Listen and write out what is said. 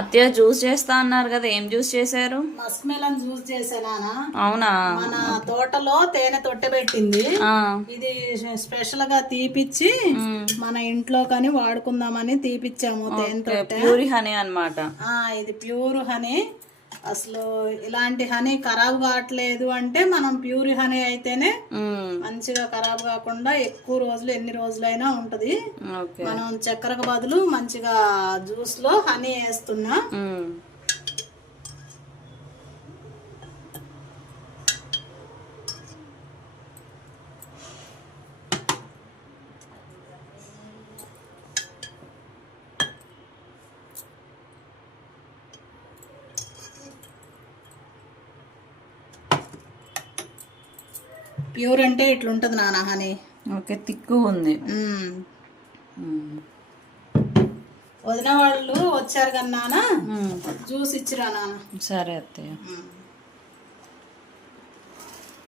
అత్తయ్య జ్యూస్ చేస్తా అన్నారు కదా, ఏం జ్యూస్ చేశారు? మస్క్ మెలన్ జ్యూస్ చేసానా. అవునా? మన తోటలో తేనె తొట్టెబెట్టింది. ఇది స్పెషల్ గా తీపిచ్చి మన ఇంట్లో కానీ వాడుకుందామని తీపిచ్చాము. తేనె తొట్టె ప్యూర్ హనీ అన్నమాట. ఇది ప్యూర్ హనీ. అసలు ఇలాంటి హనీ ఖరాబ్ కావట్లేదు అంటే మనం ప్యూర్ హనీ అయితేనే మంచిగా ఖరాబ్ కాకుండా ఎక్కువ రోజులు ఎన్ని రోజులైనా ఉంటది. మనం చక్కెరకు బదులు మంచిగా జ్యూస్ లో హనీ వేస్తున్నా. ప్యూర్ అంటే ఇట్లుంటది నాన్న హనీ. ఓకే, తిక్కు ఉంది. వదిన వాళ్ళు వచ్చారు కదా నాన్న, జ్యూస్ ఇచ్చిరా నాన్న. సరే అత్తయ్య.